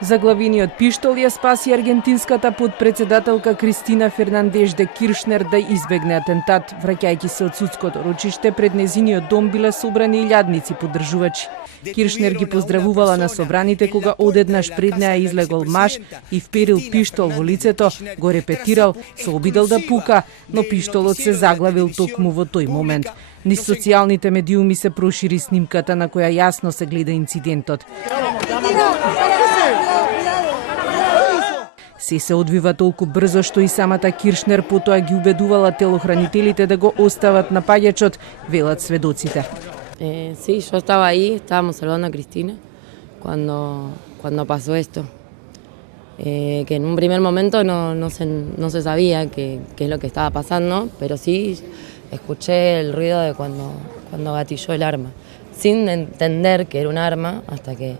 Заглавениот пиштол ја спаси аргентинската подпредседателка Кристина Фернандеш де Киршнер да избегне атентат. Враќајќи се од судското рочиште, пред незиниот дом биле собрани илјадници поддржувачи. Киршнер ги поздравувала на собраните кога одеднаш пред неа излегол маж и вперил пиштол во лицето, го репетирал, се обидел да пука, но пиштолот се заглавил токму во тој момент. Низ социјалните медиуми се прошири снимката на која јасно се гледа инцидентот. Се одвива толку брзо што и самата Киршнер потоа ги убедувала телохранителите да го остават на паѓачот, велат сведоците. Sí, yo estaba ahí, estábamos saludando a Cristina cuando pasó esto. Que en un primer momento no se sabía qué es lo que estaba pasando, pero sí escuché el ruido de cuando gatilló el arma, sin entender que era un arma, hasta que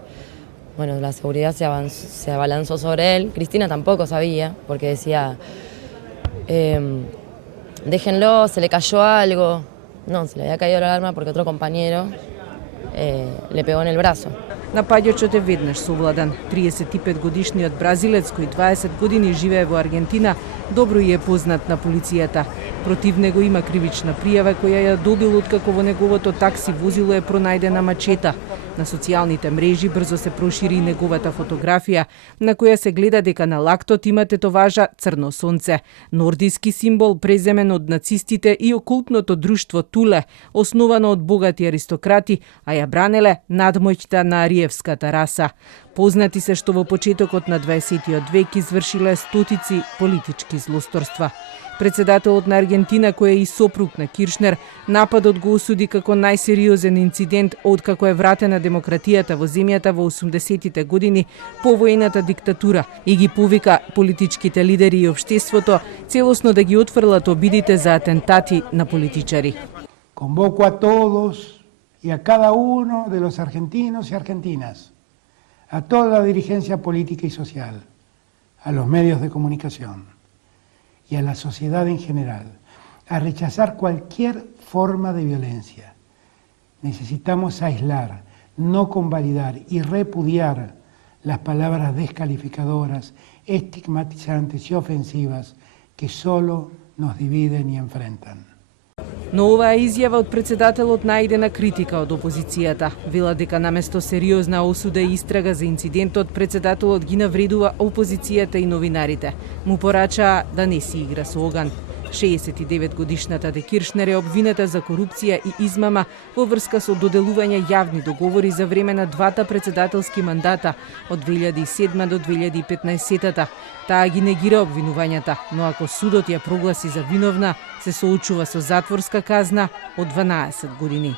la seguridad se abalanzó sobre él. Cristina tampoco sabía, porque decía, déjenlo, se le cayó algo. No, se le había caído el alarma porque otro compañero le pegó en el brazo. Напаѓачот е веднаш совладан. 35-годишниот бразилец кој 20 години живее во Аргентина, добро и е познат на полицијата. Против него има кривична пријава која ја добил откако во неговото такси возило е пронајдена мачета. На социјалните мрежи брзо се прошири и неговата фотографија, на која се гледа дека на лактот има тетоважа црно сонце, нордиски символ преземен од нацистите и окултното друштво Туле, основано од богати аристократи, а ја бранеле надмоќта на ариевската раса. Познати се што во почетокот на 20-тиот век извршиле стотици политички злосторства. Председателот на Аргентина, кој е и сопруг на Киршнер, нападот го осуди како најсериозен инцидент откако е вратена демократијата во земјата во 80-тите години по воената диктатура и ги повика политичките лидери и општеството целосно да ги отфрлат обидите за атентати на политичари. Convoco a todos y a cada uno de los argentinos y argentinas, a toda la dirigencia política y social, a los medios de comunicación y a la sociedad en general, a rechazar cualquier forma de violencia. Necesitamos aislar, no convalidar y repudiar las palabras descalificadoras, estigmatizantes y ofensivas que solo nos dividen y enfrentan. Но оваа изјава од председателот најде на критика од опозицијата. Вела дека наместо сериозна осуда и истрага за инцидентот, председателот ги навредува опозицијата и новинарите. Му порачаа да не си игра со оган. 69-годишната де Киршнер е обвината за корупција и измама во врска со доделување јавни договори за време на двата председателски мандата од 2007 до 2015. Таа ги негира обвинувањата, но ако судот ја прогласи за виновна, се соочува со затворска казна од 12 години.